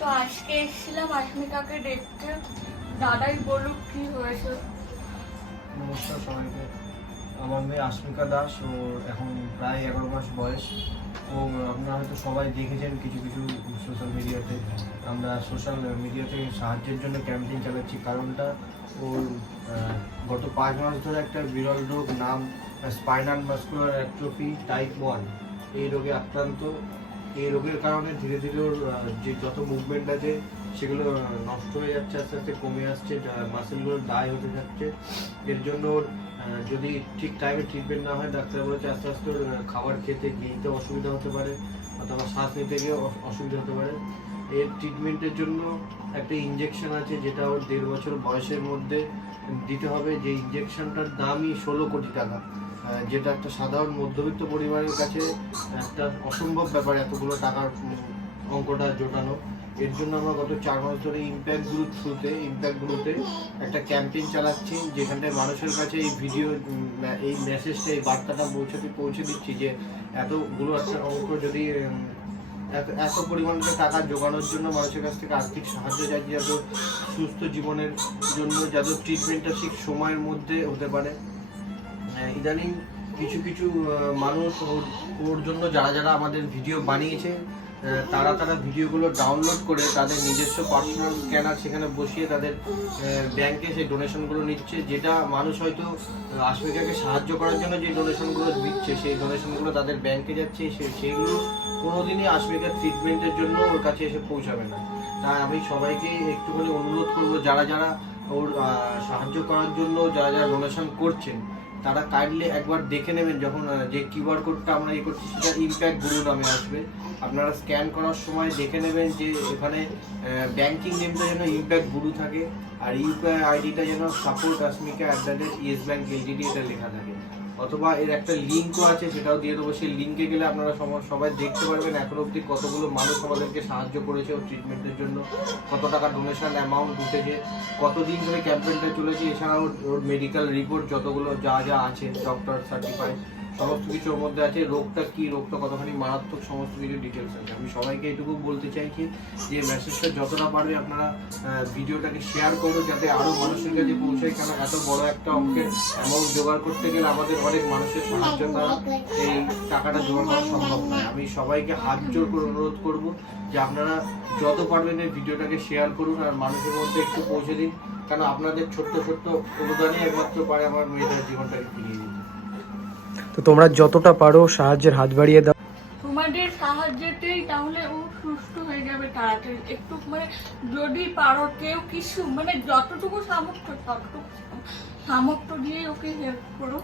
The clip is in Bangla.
তো আজকে এসেছিলাম আস্মিকাকে দেখতে। দাদাই বলুক কি হয়েছে। নমস্কার সবাইকে। আমার মেয়ে আস্মিকা দাস, ও এখন প্রায় এগারো মাস বয়স। ও, আপনারা হয়তো সবাই দেখেছেন কিছু কিছু সোশ্যাল মিডিয়াতে আমরা সোশ্যাল মিডিয়াতে সাহায্যের জন্য ক্যাম্পেইন চালাচ্ছি। কারণটা ওর গত পাঁচ মাস ধরে একটা বিরল রোগ নাম spinal muscular atrophy type one এই রোগে আক্রান্ত। এই রোগের কারণে ধীরে ধীরে ওর যে যত মুভমেন্ট আছে, সেগুলো নষ্ট হয়ে যাচ্ছে, আস্তে আস্তে কমে আসছে মাসেলগুলো দায় হতে থাকছে। এর জন্য ওর যদি ঠিক টাইমে ট্রিটমেন্ট না হয়, ডাক্তার বলেছে আস্তে আস্তে ওর খাবার খেতে গিলতে অসুবিধা হতে পারে, অথবা শ্বাস নিতে গিয়ে অসুবিধা হতে পারে। এর ট্রিটমেন্টের জন্য একটা ইঞ্জেকশন আছে, যেটা ওর দেড় বছর বয়সের মধ্যে দিতে হবে। যে ইঞ্জেকশনটার দামই ষোলো কোটি টাকা। যেটা একটা সাধারণ মধ্যবিত্ত পরিবারের কাছে একটা অসম্ভব ব্যাপার এতগুলো টাকার অঙ্কটা জোটানো। এর জন্য আমরা গত চার মাস ধরে ইম্প্যাক্ট গ্রুপ থ্রুতে ইম্প্যাক্ট গ্রুপে একটা ক্যাম্পেইন চালাচ্ছি, যেখানটায় মানুষের কাছে এই ভিডিও এই মেসেজটা এই বার্তাটা পৌঁছাতে, পৌঁছে দিচ্ছি যে এতগুলো একটা অঙ্ক যদি এত এত পরিমাণে টাকা জোগানোর জন্য মানুষের কাছ থেকে আর্থিক সাহায্য চাইছি যাতে সুস্থ জীবনের জন্য, যাতে ট্রিটমেন্টটা ঠিক সময়ের মধ্যে হতে পারে। ইদানিং কিছু কিছু মানুষ ওর ওর জন্য যারা যারা আমাদের ভিডিও বানিয়েছে তারা তারা ভিডিওগুলো ডাউনলোড করে তাদের নিজস্ব পার্সোনাল স্ক্যানার সেখানে বসিয়ে তাদের ব্যাংকে সেই ডোনেশনগুলো নিচ্ছে, যেটা মানুষ হয়তো আশমিকাকে সাহায্য করার জন্য যে ডোনেশনগুলো দিচ্ছে, সেই ডোনেশনগুলো তাদের ব্যাংকে যাচ্ছে, সে- সেইগুলো কোনোদিনই আশমিকার ট্রিটমেন্টের জন্য ওর কাছে এসে পৌঁছাবে না। তাই আমি সবাইকে একটুখানি অনুরোধ করব, যারা যারা ওর সাহায্য করার জন্য, যারা যারা ডোনেশন করছেন তারা কাইন্ডলি একবার দেখে নেবেন যখন যে কিউআর কোডটা আমরা ইয়ে করছি সেটা ইম্প্যাক্ট গুরু নামে আসবে। আপনারা স্ক্যান করার সময় দেখে নেবেন যে এখানে ব্যাঙ্কিং নেমটা যেন ইম্প্যাক্ট গুরু থাকে, আর ইউপিআই আইডিটা যেন support আসমিকা at the rate Yes bank LTD এটা লেখা থাকে। অথবা এর একটা লিঙ্কও আছে, সেটাও দিয়ে দেবো। সেই লিঙ্কে গেলে আপনারা সবাই দেখতে পারবেন এখন অবধি কতগুলো মানুষ আমাদেরকে সাহায্য করেছে ওর ট্রিটমেন্টের জন্য, কত টাকা ডোনেশন অ্যামাউন্ট উঠেছে, কতদিন ধরে ক্যাম্পেনটা চলেছে, এছাড়াও ওর মেডিকেল রিপোর্ট যতগুলো যা যা আছে ডক্টর সার্টিফাইড সমস্ত কিছুর মধ্যে আছে, রোগটা কি, রোগটা কতখানি মারাত্মক, সমস্ত কিছু ডিটেলস আছে। আমি সবাইকে এটুকু বলতে চাইছি যে মেসেজটা যতটা পারবে আপনারা ভিডিওটাকে শেয়ার করো যাতে আরও মানুষের কাছে পৌঁছায় কেন এত বড় একটা অঙ্কের অ্যামাউন্ট জোগাড় করতে গেলে আমাদের অনেক মানুষের সাহায্য দ্বারা এই টাকাটা জোগাড় করা সম্ভব নয়। আমি সবাইকে হাত জোর করে অনুরোধ করব যে আপনারা যত পারবেন এই ভিডিওটাকে শেয়ার করুন আর মানুষের মধ্যে একটু পৌঁছে দিন কারণ আপনাদের ছোট্ট ছোট্ট অনুদানই একমাত্র পারে আমার মেয়েটার জীবনটাকে ফিরিয়ে দিতে। তো তোমরা যতটা পারো সাহায্যের হাত বাড়িয়ে দাও। তোমাদের সাহায্যতেই তাহলে ও সুস্থ হয়ে যাবে তাড়াতাড়ি। একটু মানে যদি পারো কেউ কিছু মানে যতটুকু সামর্থ্য, ততটুকু সামর্থ্য দিয়ে ওকে হেল্প করো।